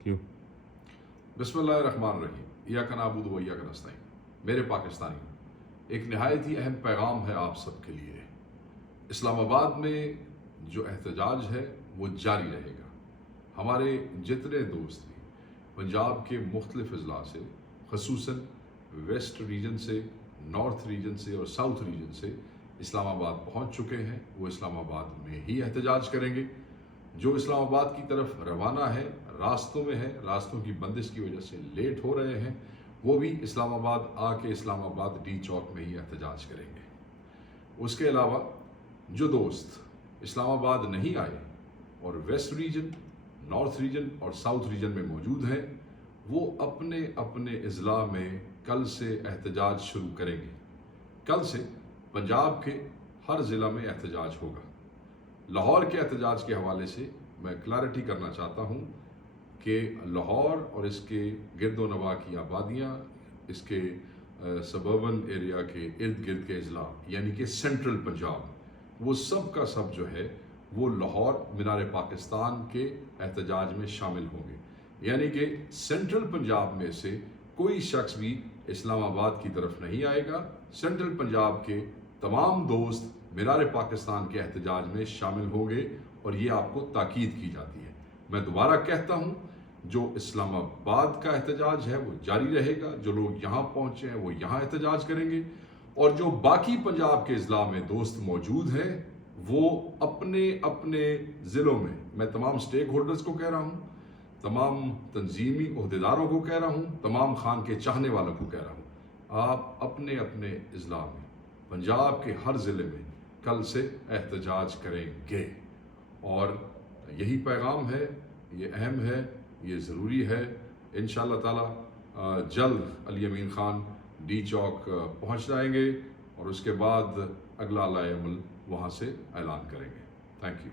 کیوں؟ बिस्मिल्लाहिर्रहमानिर्रहीम, इय्याका नअबुदु व इय्याका नस्तईन। मेरे पाकिस्तानियों, एक नहायत ही अहम पैगाम है आप सबके लिए। इस्लामाबाद में जो एहतजाज है वो जारी रहेगा। हमारे जितने दोस्त भी पंजाब के मुख्तलिफ अजला से, खसूसन वेस्ट रीजन से, नॉर्थ रीजन से और साउथ रीजन से इस्लामाबाद पहुंच चुके हैं, वो इस्लामाबाद में ही एहतजाज करेंगे। जो इस्लामाबाद की तरफ रवाना है, रास्तों में है, रास्तों की बंदिश की वजह से लेट हो रहे हैं, वो भी इस्लामाबाद आके इस्लामाबाद डी चौक में ही एहतजाज करेंगे। उसके अलावा जो दोस्त इस्लामाबाद नहीं आए और वेस्ट रीजन, नॉर्थ रीजन और साउथ रीजन में मौजूद हैं, वो अपने अपने अजला में कल से एहतजाज शुरू करेंगे। कल से पंजाब के हर ज़िला में एहतजाज होगा। लाहौर के एहतजाज के हवाले से मैं क्लैरिटी करना चाहता हूँ कि लाहौर और इसके गिरदो नवा की आबादियाँ, इसके सबर्बन एरिया के इर्द गिर्द के अजला यानी कि सेंट्रल पंजाब, वो सब का सब जो है वो लाहौर मीनार पाकिस्तान के एहतजाज में शामिल होंगे। यानी कि सेंट्रल पंजाब में से कोई शख्स भी इस्लामाबाद की तरफ नहीं आएगा। सेंट्रल पंजाब के तमाम दोस्त मीनार पाकिस्तान के एहतजाज में शामिल होंगे और ये आपको ताकीद की जाती है। मैं दोबारा कहता हूँ, जो इस्लामाबाद का एहतजाज है वो जारी रहेगा। जो लोग यहाँ पहुँचे हैं वो यहाँ एहतजाज करेंगे और जो बाकी पंजाब के अजला में दोस्त मौजूद हैं वो अपने अपने ज़िलों में, मैं तमाम स्टेक होल्डर्स को कह रहा हूँ, तमाम तंजीमी ओहदेदारों को कह रहा हूँ, तमाम खान के चाहने वालों को कह रहा हूँ, आप अपने अपने अजला में पंजाब के हर ज़िले में कल से एहतजाज करेंगे। और यही पैगाम है, ये अहम है, ये ज़रूरी है। इंशाअल्लाह ताला जल्द अली अमीन ख़ान डी चौक पहुँच जाएंगे और उसके बाद अगला अमल वहाँ से ऐलान करेंगे। Thank you.